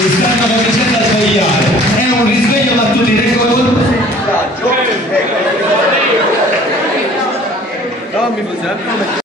che stanno cominciando a svegliare. È un risveglio mattutino, ecco Non mi